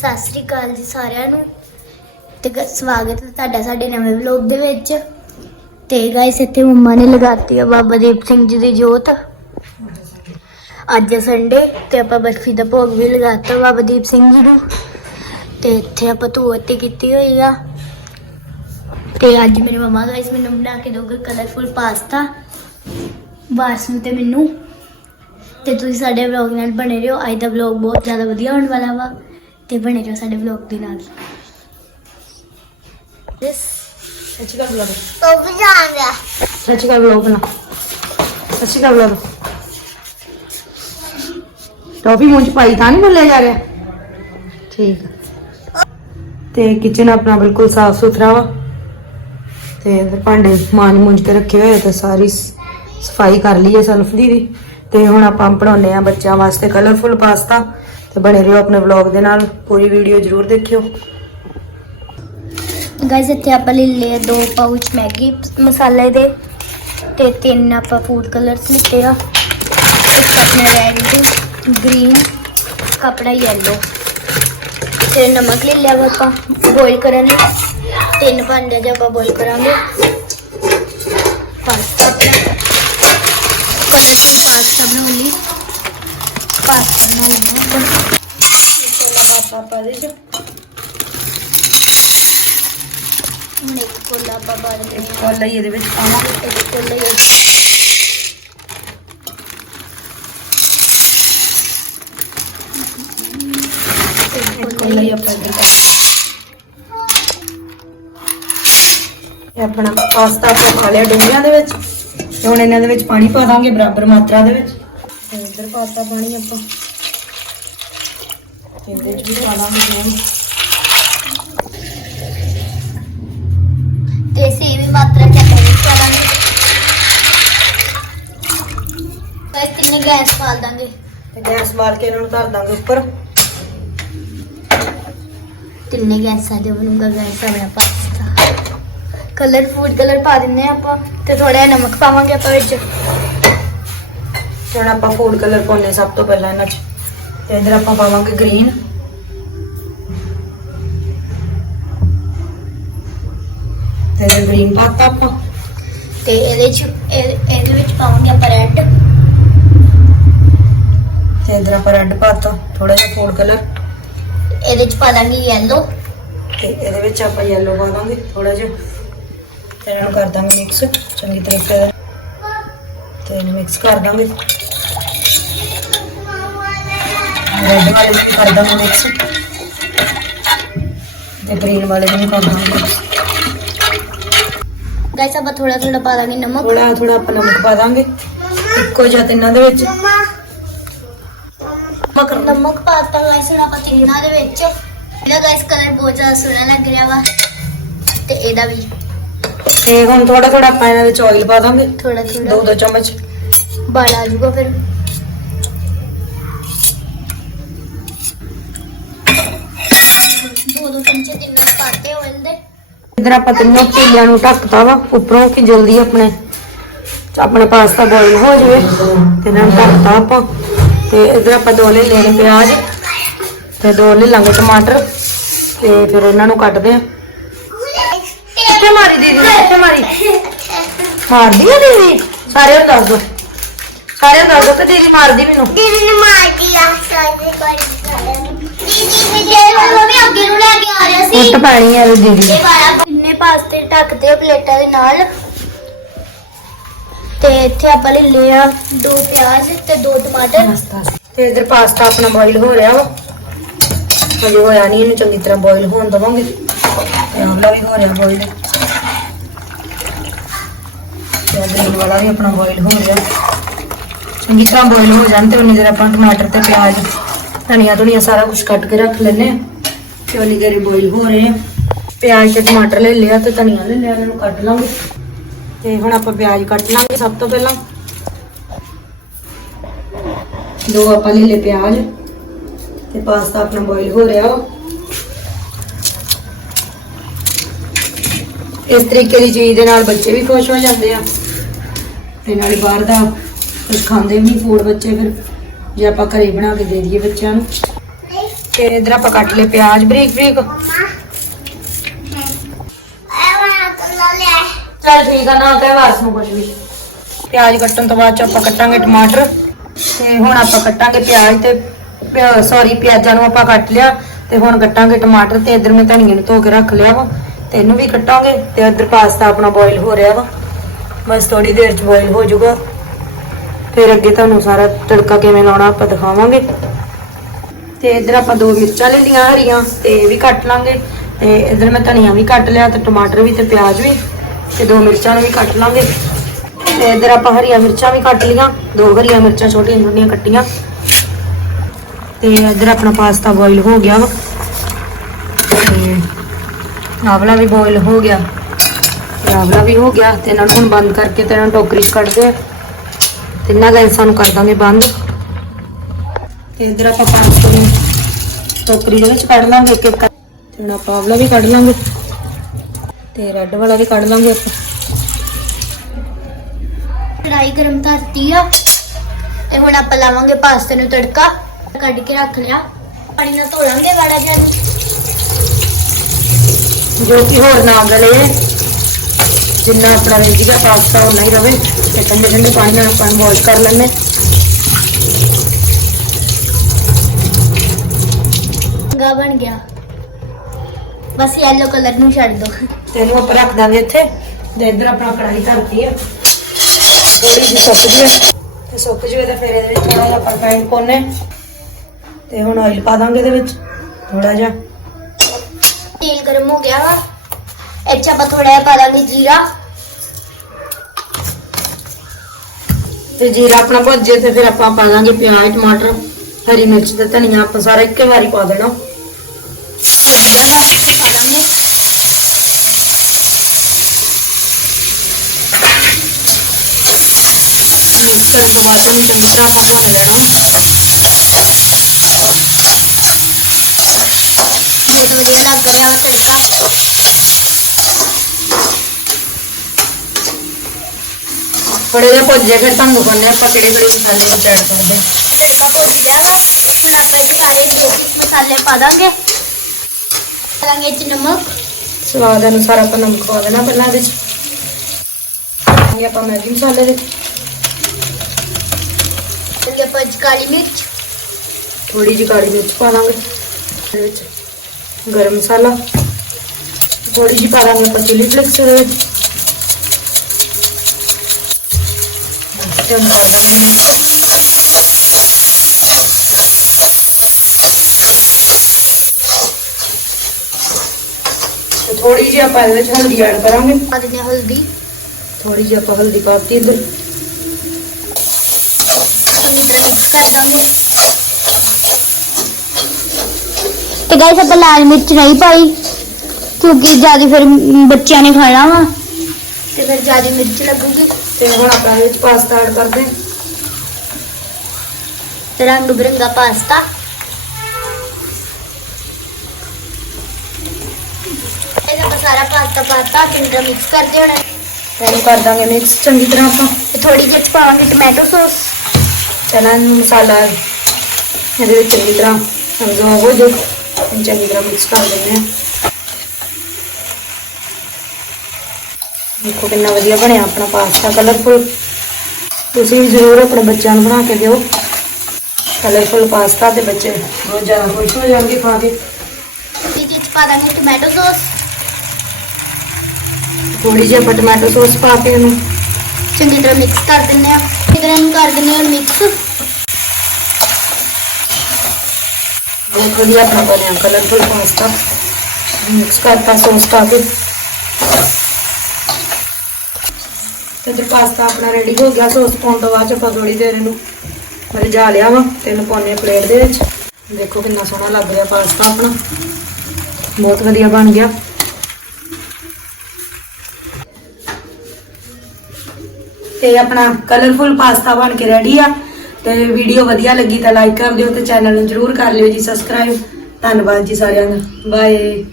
ਸਤਿ ਸ੍ਰੀ ਅਕਾਲ ਜੀ ਸਾਰਿਆਂ ਨੂੰ ਤੇ ਗ- ਸਵਾਗਤ ਹੈ ਤੁਹਾਡਾ ਸਾਡੇ ਨਵੇਂ ਵਲੌਗ ਦੇ ਵਿੱਚ। ਤੇ ਗਾਇਸ ਇੱਥੇ ਮੰਮਾ ਨੇ ਲਗਾਤੀ ਆ ਬਾਬਾ ਦੀਪ ਸਿੰਘ ਜੀ ਦੀ ਜੋਤ। ਅੱਜ ਸੰਡੇ ਤੇ ਆਪਾਂ ਬਰਫੀ ਦਾ ਭੋਗ ਵੀ ਲਗਾਤਾ ਬਾਬਾ ਦੀਪ ਸਿੰਘ ਜੀ ਨੂੰ। ਤੇ ਇੱਥੇ ਆਪਾਂ ਧੂਅਤੀ ਕੀਤੀ ਹੋਈ ਆ। ਤੇ ਅੱਜ ਮੇਰੇ ਮਮਾ ਗਾਇਸ ਮੈਨੂੰ ਬਣਾ ਕੇ ਦੋਗੇ ਕਲਰਫੁਲ ਪਾਸਤਾ ਬਾਸ ਤੇ ਮੈਨੂੰ। ਤੇ ਤੁਸੀਂ ਸਾਡੇ ਵਲੌਗ ਨਾਲ ਬਣੇ ਰਹੋ। ਅੱਜ ਦਾ ਵਲੌਗ ਬਹੁਤ ਜ਼ਿਆਦਾ ਵਧੀਆ ਹੋਣ ਵਾਲਾ ਵਾ। ਤੇ ਬਣੇ ਰਹੋ ਸਾਡੇ ਵਲੌਗ ਦੇ ਨਾਲ। ਯਸ ਸੱਚੀ ਗੱਲ ਬੁਲਾ ਉਹ ਵੀ ਜਾਣਦਾ ਸੱਚੀ ਗੱਲ ਬੁਲਾਓ ਪਹਿਲਾਂ ਸੱਚੀ ਗੱਲ ਬੁਲਾ ਦੋ ਟੌਫੀ ਮੂੰਹ ਚ ਪਾਈ ਤਾਂ ਨਹੀਂ ਭੁੱਲਿਆ ਜਾ ਰਿਹਾ? ਠੀਕ। ਤੇ ਕਿਚਨ ਆਪਣਾ ਬਿਲਕੁਲ ਸਾਫ਼ ਸੁਥਰਾ ਵਾ। ਤੇ ਇਧਰ ਭਾਂਡੇ ਮਾਂਜ ਮੁੰਜ ਕੇ ਰੱਖੇ ਹੋਏ ਤੇ ਸਾਰੀ ਸਫ਼ਾਈ ਕਰ ਲਈ ਹੈ ਸਲਫ ਦੀ ਵੀ। ਤੇ ਹੁਣ ਆਪਾਂ ਬਣਾਉਂਦੇ ਆ ਬੱਚਿਆਂ ਵਾਸਤੇ ਕਲਰਫੁਲ ਪਾਸਤਾ। ਤੇ ਬਣੇ ਰਹੋ ਆਪਣੇ ਵਲੌਗ ਦੇ ਨਾਲ। ਪੂਰੀ ਵੀਡੀਓ ਜ਼ਰੂਰ ਦੇਖਿਓ। ਗਾਇਸ ਇੱਥੇ ਆਪਾਂ ਲੈ ਲਏ ਦੋ ਪਾਊਚ ਮੈਗੀ ਮਸਾਲੇ ਦੇ ਤੇ ਤਿੰਨ ਆਪਾਂ ਫੂਡ ਕਲਰਸ ਲਿੱਤੇ ਆ। ਇੱਕ ਆਪਣਾ ਰੈਡ ਗ੍ਰੀਨ ਕਪੜਾ ਯੈਲੋ ਤੇ ਨਮਕ ਲੈ ਲਿਆ ਵਾ ਆਪਾਂ ਬੋਇਲ ਕਰਨ ਲਈ। ਤਿੰਨ ਭਾਂਡੇ ਜੇ ਆਪਾਂ ਬੋਇਲ ਕਰਾਂਗੇ। ਪਾਸਤਾ ਕਲਰਫੁਲ ਪਾਸਤਾ ਬਣਾਉਣ ਲਈ। ਪਾਸਤਾ ਬਣਾਉਣਾ ਆਪਾਂ ਪਾਸਤਾ ਪਾ ਦੇ ਚ। ਹੁਣ ਇੱਕ ਕੋਲਾ ਆਪਾਂ ਪਾ ਦਿੰਦੇ ਹਾਂ ਕੋਲ ਲਈ ਇਹਦੇ ਵਿੱਚ ਪਾਵਾਂਗੇ। ਇੱਕ ਕੋਲਾ ਹੀ ਕੋਲ ਲਈ ਆਪਾਂ ਇੱਧਰ ਪਾ ਇਹ ਆਪਣਾ ਪਾਸਤਾ ਆਪਾਂ ਪਾ ਲਿਆ ਡੋਂਗਿਆਂ ਦੇ ਵਿੱਚ। ਤੇ ਹੁਣ ਇਹਨਾਂ ਦੇ ਵਿੱਚ ਪਾਣੀ ਪਾ ਦਾਂਗੇ ਬਰਾਬਰ ਮਾਤਰਾ ਦੇ ਵਿੱਚ। ਤੇ ਇੱਧਰ ਪਾਤਾ ਪਾਣੀ ਆਪਾਂ। ਇਹਦੇ ਵਿੱਚ ਵੀ ਪਾ ਦਾਂਗੇ ਲੂਣ ਤੇ ਸੇਵੀ ਮਾਤਰਾ ਚੱਕ ਕੇ ਕਰਾਂਗੇ। ਗੈਸ ਕਿੰਨੇ ਗੈਸ ਪਾ ਦਾਂਗੇ? ਤੇ ਗੈਸ ਬਾਲ ਕੇ ਇਹਨਾਂ ਨੂੰ ਧਰ ਦਾਂਗੇ ਉੱਪਰ। ਤਿੰਨੇ ਗੈਸਾਂ ਦੇ ਬਣੂਗਾ ਗੈਸ ਆਪਣਾ ਪਾਸਤਾ। ਕਲਰ ਫੂਡ ਕਲਰ ਪਾ ਦਿੰਨੇ ਆਪਾਂ ਤੇ ਥੋੜਾ ਜਿਹਾ ਨਮਕ ਪਾਵਾਂਗੇ ਆਪਾਂ ਵਿੱਚ। ਹੁਣ ਆਪਾਂ ਫੂਡ ਕਲਰ ਪਾਉਣੇ ਸਭ ਤੋਂ ਪਹਿਲਾਂ ਇਹਨਾਂ 'ਚ। ਤੇ ਇੱਧਰ ਆਪਾਂ ਪਾਵਾਂਗੇ ਗ੍ਰੀਨ ਤੇ ਇਹਦੇ ਗ੍ਰੀਨ ਪਾਤਾ ਆਪਾਂ। ਤੇ ਇਹਦੇ ਚ ਇਹ- ਇਹਦੇ ਵਿੱਚ ਪਾਵਾਂਗੇ ਆਪਾਂ ਰੈੱਡ ਤੇ ਇਧਰ ਆਪਾਂ ਰੈੱਡ ਪਾਤਾ ਥੋੜਾ ਜਿਹਾ ਫੂਡ ਕਲਰ ਇਹਦੇ ਚ ਪਾ ਦਾਂਗੇ ਯੈਲੋ ਤੇ ਇਹਦੇ ਵਿੱਚ ਆਪਾਂ yellow ਪਾ ਦਾਂਗੇ ਥੋੜਾ ਜਿਹਾ। ਤੇ ਇਹਨਾਂ ਨੂੰ ਕਰ ਦਾਂਗੇ ਮਿਕਸ ਚੰਗੀ ਨਾਲ ਤੇ ਇਹਨੂੰ ਮਿਕਸ ਕਰ ਦਾਂਗੇ। ਰੈੱਡ ਵਾਲੇ ਨੂੰ ਵੀ ਕਰ ਦਾਂਗੇ ਮਿਕਸ ਤੇ ਗ੍ਰੀਨ ਵਾਲੇ ਨੂੰ ਵੀ ਕਰ ਦਾਂਗੇ। ਗੈਸ ਆਪਾਂ ਥੋੜਾ ਥੋੜਾ ਪਾ ਦਾਂਗੇ ਨਮਕ। ਥੋੜਾ ਥੋੜਾ ਆਪਾਂ ਨਮਕ ਪਾ ਦਾਂਗੇ। ਇੱਕੋ ਜਿਹਾ ਤਿੰਨਾਂ ਦੇ ਵਿੱਚ। ਮਗਰ ਨਮਕ ਪਾਤਾ ਗਾਇਸ ਹੁਣ ਆਪਾਂ ਤਿੰਨਾਂ ਦੇ ਵਿੱਚ। ਇਹਦਾ ਗਾਇਸ ਕਲਰ ਬਹੁਤ ਜ਼ਿਆਦਾ ਸੋਹਣਾ ਲੱਗ ਰਿਹਾ ਵਾ। ਤੇ ਇਹਦਾ ਵੀ। ਤੇ ਹੁਣ ਥੋੜਾ ਥੋੜਾ ਆਪਾਂ ਇਹਨਾਂ ਵਿੱਚ ਆਇਲ ਪਾ ਦਾਂਗੇ। ਥੋੜਾ ਦੋ ਥੋੜਾ ਦੋ ਚਮਚ। ਬਣ ਆ ਜਾਊਗਾ ਫਿਰ। ਦੋ ਦੋ ਚਮਚੇ ਤਿੰਨਾਂ ਪਾਤੇ oil ਦੇ ਇਧਰ ਆਪਾਂ ਤਿੰਨੋਂ ਪੀਲਿਆਂ ਨੂੰ ਢੱਕਤਾ ਵਾ ਉੱਪਰੋਂ ਕਿ ਜਲਦੀ ਆਪਣੇ ਆਪਣੇ ਪਾਸਤਾ ਬੋਇਲ ਹੋ ਜਾਵੇ ਤੇ ਇਹਨਾਂ ਨੂੰ ਢੱਕਤਾ ਆਪਾਂ। ਤੇ ਇਧਰ ਆਪਾਂ ਦੋ ਲੈ ਲੈਣੇ ਪਿਆਜ਼ ਤੇ ਦੋ ਲੈ ਲਾਂਗੇ ਟਮਾਟਰ ਤੇ ਫਿਰ ਇਹਨਾਂ ਨੂੰ ਕੱਟਦੇ ਆ ਕਿੱਥੇ ਮਾਰੀ ਦੀਦੀ? ਕਿੱਥੇ ਮਾਰੀ? ਮਾਰਦੀ ਆ ਦੀਦੀ? ਸਾਰਿਆਂ ਨੂੰ ਦੱਸ ਦੋ। ਸਾਰਿਆਂ ਨੂੰ ਦੱਸ ਦੋ ਕਿ ਦੀਦੀ ਮਾਰਦੀ ਮੈਨੂੰ। ਦੀਦੀ ਨੇ ਮਾਰ ਦਿਆ ਸਾਰੇ ਕੋਈ ਦੀਦੀ ਨੇ ਜੇ ਉਹ ਵੀ ਉੱਟ ਪਾਣੀ ਆ ਦੀਦੀ। ਦੀ। ਇਹ ਵਾਲਾ ਇੰਨੇ ਪਾਸਤੇ ਢੱਕਦੇ ਆ ਪਲੇਟਾਂ ਦੇ ਨਾਲ। ਤੇ ਇੱਥੇ ਆਪਾਂ ਲੈ ਲਿਆ ਦੋ ਪਿਆਜ਼ ਤੇ ਦੋ ਟਮਾਟਰ। ਤੇ ਇਧਰ ਪਾਸਤਾ ਆਪਣਾ ਬੋਇਲ ਹੋ ਰਿਹਾ ਵਾ। ਹਜੇ ਹੋਇਆ ਨਹੀਂ ਇਹਨੂੰ ਚੰਗੀ ਤਰ੍ਹਾਂ ਬੋਇਲ ਹੋਣ ਦਵਾਂਗੇ। ਤੇ ਆਮਲਾ ਵੀ ਹੋ ਰਿਹਾ ਬੋਇਲ ਤੇ ਵਾਲਾ ਵੀ ਆਪਣਾ ਬੋਇਲ ਹੋ ਰਿਹਾ। ਚੰਗੀ ਤਰ੍ਹਾਂ ਬੋਇਲ ਹੋ ਜਾਣ ਤੇ ਉਨੀ ਦੇਰ ਆਪਾਂ ਟਮਾਟਰ ਤੇ ਪਿਆਜ਼ ਧਨੀਆ ਧੁਨੀਆ ਸਾਰਾ ਕੁਝ ਕੱਟ ਕੇ ਰੱਖ ਲੈਨੇ ਆ ਤੇ ਉਨੀ ਬੋਇਲ ਹੋ ਰਹੇ ਆ। ਪਿਆਜ਼ ਤੇ ਟਮਾਟਰ ਲੈ ਲਿਆ ਤੇ ਧਨੀਆ ਲੈ ਲਿਆ, ਇਹਨੂੰ ਕੱਟ ਲਾਂਗੇ। ਤੇ ਹੁਣ ਆਪਾਂ ਪਿਆਜ਼ ਕੱਟ ਲਾਂਗੇ ਸਭ ਤੋਂ ਪਹਿਲਾਂ। ਦੋ ਆਪਾਂ ਲੈ ਲਏ ਪਿਆਜ਼। ਤੇ ਪਾਸਤਾ ਆਪਣਾ ਬੋਇਲ ਹੋ ਰਿਹਾ ਵਾ। ਇਸ ਤਰੀਕੇ ਦੀ ਚੀਜ਼ ਦੇ ਨਾਲ ਬੱਚੇ ਵੀ ਖੁਸ਼ ਹੋ ਜਾਂਦੇ ਆ। ਤੇ ਨਾਲੇ ਬਾਹਰ ਦਾ ਕੁਝ ਖਾਂਦੇ ਵੀ ਨਹੀਂ ਫੂਡ ਬੱਚੇ ਫਿਰ ਜੇ ਆਪਾਂ ਘਰੇ ਬਣਾ ਕੇ ਦੇ ਦਈਏ ਬੱਚਿਆਂ ਨੂੰ। ਤੇ ਇਧਰ ਆਪਾਂ ਕੱਟ ਲਏ ਪਿਆਜ਼ ਬਰੀਕ ਬਰੀਕ। ਚਲ ਠੀਕ ਆ, ਨਾ ਕਹਿ ਵਾਰਸ ਨੂੰ ਕੁਝ ਵੀ। ਪਿਆਜ਼ ਕੱਟਣ ਤੋਂ ਬਾਅਦ ਚ ਆਪਾਂ ਕੱਟਾਂਗੇ ਟਮਾਟਰ। ਤੇ ਹੁਣ ਆਪਾਂ ਕੱਟਾਂਗੇ ਪਿਆਜ਼ ਤੇ ਸੌਰੀ ਪਿਆਜ਼ਾਂ ਨੂੰ ਆਪਾਂ ਕੱਟ ਲਿਆ। ਤੇ ਹੁਣ ਕੱਟਾਂਗੇ ਟਮਾਟਰ ਤੇ ਇਧਰ ਮੈਂ ਧਨੀਏ ਨੂੰ ਧੋ ਕੇ ਰੱਖ ਲਿਆ ਵਾ। ਤੇ ਇਹਨੂੰ ਵੀ ਕੱਟਾਂਗੇ ਤੇ ਇਧਰ ਪਾਸਤਾ ਆਪਣਾ ਬੋਇਲ ਹੋ ਰਿਹਾ ਵਾ। ਬਸ ਥੋੜੀ ਦੇਰ ਚ ਬੋਇਲ ਹੋ ਜਾਊਗਾ। ਫਿਰ ਅੱਗੇ ਤੁਹਾਨੂੰ ਸਾਰਾ ਤੜਕਾ ਕਿਵੇਂ ਲਾਉਣਾ ਆਪਾਂ ਦਿਖਾਵਾਂਗੇ। ਤੇ ਇਧਰ ਆਪਾਂ ਦੋ ਮਿਰਚਾਂ ਲੈ ਲਈਆਂ ਹਰੀਆਂ ਤੇ ਇਹ ਵੀ ਕੱਟ ਲਾਂਗੇ। ਤੇ ਇਧਰ ਮੈਂ ਧਨੀਆ ਵੀ ਕੱਟ ਲਿਆ ਤੇ ਟਮਾਟਰ ਵੀ ਤੇ ਪਿਆਜ਼ ਵੀ ਤੇ ਦੋ ਮਿਰਚਾਂ ਨੂੰ ਵੀ ਕੱਟ ਲਾਂਗੇ। ਤੇ ਇਧਰ ਆਪਾਂ ਹਰੀਆਂ ਮਿਰਚਾਂ ਵੀ ਕੱਟ ਲੀਆਂ ਦੋ ਹਰੀਆਂ ਮਿਰਚਾਂ ਛੋਟੀਆਂ ਛੋਟੀਆਂ ਕੱਟੀਆਂ। ਤੇ ਇਧਰ ਆਪਣਾ ਪਾਸਤਾ ਬੋਇਲ ਹੋ ਗਿਆ ਵਾ। ਤੇ ਆਵਲਾ ਵੀ ਬੋਇਲ ਹੋ ਗਿਆ। ਤੇ ਆਵਲਾ ਵੀ ਹੋ ਗਿਆ ਤੇ ਇਹਨਾਂ ਨੂੰ ਹੁਣ ਬੰਦ ਕਰਕੇ ਤੇ ਇਹਨਾਂ ਟੋਕਰੀ 'ਚ ਕੱਢਦੇ ਆ। ਤਿੰਨਾਂ ਗੈਸਾਂ ਨੂੰ ਕਰ ਦਾਂਗੇ ਬੰਦ। ਤੇ ਇਧਰ ਆਪਾਂ ਪਾਸਤੇ ਟੋਕਰੀ ਦੇ ਵਿੱਚ ਕੱਢ ਲਾਂਗੇ ਇੱਕ ਇੱਕ ਤੇ ਹੁਣ ਆਪਾਂ ਆਵਲਾ ਵੀ ਕੱਢ ਲਾਂਗੇ ਤੇ ਰੈੱਡ ਵਾਲਾ ਵੀ ਕੱਢ ਲਾਂਗੇ ਆਪਾਂ। ਕੜਾਈ ਗਰਮ ਧਰਤੀ ਆ। ਤੇ ਹੁਣ ਆਪਾਂ ਲਾਵਾਂਗੇ ਪਾਸਤੇ ਨੂੰ ਤੜਕਾ। ਕੱਢ ਕੇ ਰੱਖ ਲਿਆ। ਪਾਣੀ ਨਾਲ ਧੋ ਲਾਂਗੇ ਵਾੜਾ ਜਿਹਾ। ਨੂੰ। ਜੋ ਕਿ ਹੋਰ ਨਾ ਗਲੇ ਜਿੰਨਾ ਆਪਣਾ ਰਿੱਝ ਗਿਆ ਪਾਸਤਾ ਉਨਾ ਹੀ ਰਵੇ ਤੇ ਠੰਡੇ ਠੰਡੇ ਪਾਣੀ ਨਾਲ ਆਪਾਂ ਵਾਸ਼ ਕਰ ਲੈਣੇ ਚੰਗਾ ਬਣ ਗਿਆ। ਬਸ ਯੈਲੋ ਕਲਰ ਨੂੰ ਛੱਡ ਦੋ। ਤੇ ਇਹਨੂੰ ਆਪਾਂ ਰੱਖ ਦਾਂਗੇ ਇੱਥੇ। ਤੇ ਇੱਧਰ ਆਪਣਾ ਕੜਾਈ ਧਰਤੀ ਹੈ ਥੋੜੀ ਜਿਹੀ ਸੁੱਕ ਜਵੇ ਤੇ ਸੁੱਕ ਜਵੇ ਤਾਂ ਫਿਰ ਇਹਦੇ ਵਿੱਚ ਥੋੜਾ ਜਿਹਾ ਆਪਾਂ ਪੈਨ ਪਾਉਣੇ ਤੇ ਹੁਣ ਆਇਲ ਪਾ ਦਾਂਗੇ ਇਹਦੇ ਵਿੱਚ ਥੋੜਾ ਜਿਹਾ। ਤੇਲ ਗਰਮ ਹੋ ਗਿਆ ਵਾ। ਇਹ 'ਚ ਆਪਾਂ ਥੋੜਾ ਜਿਹਾ ਪਾ ਦਾਂਗੇ ਜੀਰਾ। ਤੇ ਜੀਰਾ ਆਪਣਾ ਭੁੱਜ ਜੇ ਤੇ ਫਿਰ ਆਪਾਂ ਪਾ ਦਾਂਗੇ ਪਿਆਜ਼ ਟਮਾਟਰ ਹਰੀ ਮਿਰਚ ਤੇ ਧਨੀਆ। ਆਪਾਂ ਸਾਰਾ ਇੱਕੇ ਵਾਰੀ ਪਾ ਦੇਣਾ ਜੀਰਾ ਦਾ ਪਾ ਦਾਂਗੇ ਤਰ੍ਹਾਂ ਆਪਾਂ ਭੁੰਨ ਲੈਣਾ ਬਹੁਤ ਵਧੀਆ ਲੱਗ ਰਿਹਾ ਤੜਕਾ ਥੋੜੇ ਜਿਹਾ ਭੁੱਜ ਜੇ ਫਿਰ ਤੁਹਾਨੂੰ ਹਾਂ ਆਪਾਂ ਕਿਹੜੇ ਕਿਹੜੇ ਮਸਾਲੇ ਵਿੱਚ ਐਡ ਕਰਦੇ ਤੜਕਾ ਭੁੱਜ ਗਿਆ ਵਾ ਹੁਣ ਆਪਾਂ 'ਚ ਸਾਰੇ ਜੋ ਮਸਾਲੇ ਪਾ ਦਾਂਗੇ। ਪਾ ਦਾਂਗੇ ਇਹ 'ਚ ਨਮਕ। ਸਵਾਦ ਅਨੁਸਾਰ ਆਪਾਂ ਨਮਕ ਪਾ ਦੇਣਾ ਪਹਿਲਾਂ ਇਹਦੇ ਵਿੱਚ ਇਹ ਆਪਾਂ ਮੈਗੀ ਮਸਾਲੇ ਵਿੱਚ ਤੇ ਆਪਾਂ ਇਹ 'ਚ ਕਾਲੀ ਮਿਰਚ ਥੋੜੀ ਜਿਹੀ ਕਾਲੀ ਮਿਰਚ ਪਾ ਦਾਂਗੇ ਇਹਦੇ ਵਿੱਚ ਗਰਮ ਮਸਾਲਾ ਥੋੜੀ ਜਿਹੀ ਪਾ ਦਾਂਗੇ ਆਪਾਂ ਚਿਲੀ ਫਲੇਕਸ ਇਹਦੇ ਵਿੱਚ ਬਸ ਤੇ ਹੁਣ ਕਰ ਦਾਂਗੇ mix। ਤੇ ਥੋੜੀ ਜਿਹੀ ਆਪਾਂ ਇਹਦੇ ਵਿੱਚ ਹਲਦੀ ਐਡ ਕਰਾਂਗੇ ਪਾ ਦਿੰਦੇ ਹਾਂ ਹਲਦੀ ਥੋੜੀ ਜਿਹੀ ਆਪਾਂ ਹਲਦੀ ਪਾਤੀ ਇੱਧਰ ਚੰਗੀ ਤਰ੍ਹਾਂ ਮਿਕਸ ਕਰ ਦਾਂਗੇ ਤੇ ਗਾਇਸ ਆਪਾਂ ਲਾਲ ਮਿਰਚ ਨਹੀਂ ਪਾਈ ਕਿਉਂਕਿ ਜ਼ਿਆਦਾ ਫਿਰ ਮ, ਬੱਚਿਆਂ ਨੇ ਖਾਣਾ ਵਾ। ਤੇ ਫਿਰ ਜ਼ਿਆਦਾ ਮਿਰਚ ਲੱਗੂਗੀ ਤੇ ਹੁਣ ਆਪਾਂ ਇਹਦੇ ਵਿੱਚ ਪਾਸਤਾ ਐਡ ਕਰਦੇ ਹਾਂ। ਤੇ ਰੰਗ ਬਿਰੰਗਾ ਪਾਸਤਾ ਇਹ ਆਪਾਂ ਸਾਰਾ ਪਾਸਤਾ ਪਾਤਾ ਚੰਗੀ ਤਰ੍ਹਾਂ ਮਿਕਸ ਕਰਦੇ ਹੁਣ। ਤੇ ਇਹਨੂੰ ਕਰ ਦਾਂਗੇ ਮਿਕਸ ਚੰਗੀ ਤਰ੍ਹਾਂ ਆਪਾਂ। ਤੇ ਥੋੜੀ ਜਿਹੀ ਇਹ 'ਚ ਪਾਵਾਂਗੇ ਟੋਮੈਟੋ ਸੌਸ ਚਨਾ ਮਸਾਲਾ ਇਹਦੇ ਵਿੱਚ ਚੰਗੀ ਤਰ੍ਹਾਂ ਅਬਜ਼ੋਰਬ ਹੋ ਇਹਨੂੰ ਚੰਗੀ ਤਰ੍ਹਾਂ ਮਿਕਸ ਕਰ ਦਿੰਦੇ ਹਾਂ। ਦੇਖੋ ਕਿੰਨਾ ਵਧੀਆ ਬਣਿਆ ਆਪਣਾ ਪਾਸਤਾ ਕਲਰਫੁਲ ਤੁਸੀਂ ਜ਼ਰੂਰ ਆਪਣੇ ਬੱਚਿਆਂ ਨੂੰ ਬਣਾ ਕੇ ਦਿਓ। ਕਲਰਫੁਲ ਪਾਸਤਾ ਤੇ ਬੱਚੇ ਬਹੁਤ ਜ਼ਿਆਦਾ ਖੁਸ਼ ਹੋ ਜਾਣਗੇ ਖਾ ਕੇ। ਇਹਦੇ ਵਿੱਚ ਪਾ ਦਾਂਗੇ ਟੋਮੈਟੋ ਸੌਸ ਥੋੜੀ ਜਿਹੀ ਆਪਾਂ ਟਮਾਟੋ ਸੌਸ ਪਾ ਕੇ ਇਹਨੂੰ। ਚੰਗੀ ਤਰ੍ਹਾਂ ਮਿਕਸ ਕਰ ਦਿੰਦੇ ਆ ਤਰ੍ਹਾਂ ਇਹਨੂੰ ਕਰ ਦਿੰਦੇ ਆ ਮਿਕਸ। ਬਹੁਤ ਵਧੀਆ ਆਪਣਾ ਬਣਿਆ ਕਲਰਫੁਲ ਪਾਸਤਾ ਮਿਕਸ ਕਰਤਾ ਸੌਸ ਪਾ ਕੇ। ਤੇ ਜੇ ਪਾਸਤਾ ਆਪਣਾ ਰੈਡੀ ਹੋ ਗਿਆ। ਸੌਸ ਪਾਉਣ ਤੋਂ ਬਾਅਦ 'ਚ ਆਪਾਂ ਥੋੜੀ ਦੇਰ ਇਹਨੂੰ ਰਜਾ ਲਿਆ ਵਾ ਤੇ ਇਹਨੂੰ ਪਾਉਣੇ ਪਲੇਟ ਦੇ ਵਿੱਚ। ਦੇਖੋ ਕਿੰਨਾ ਸੋਹਣਾ ਲੱਗ ਰਿਹਾ ਪਾਸਤਾ ਆਪਣਾ। ਬਹੁਤ ਵਧੀਆ ਬਣ ਗਿਆ। ਤੇ ਆਪਣਾ ਕਲਰਫੁਲ ਪਾਸਤਾ ਬਣ ਕੇ ਰੈਡੀ ਆ। ਤੇ ਵੀਡੀਓ ਵਧੀਆ ਲੱਗੀ ਤਾਂ ਲਾਈਕ ਕਰ ਦਿਓ ਤੇ ਚੈਨਲ ਨੂੰ ਜਰੂਰ ਕਰ ਲਿਓ ਜੀ ਸਬਸਕ੍ਰਾਈਬ ਧੰਨਵਾਦ ਜੀ ਸਾਰਿਆਂ ਦਾ। ਬਾਏ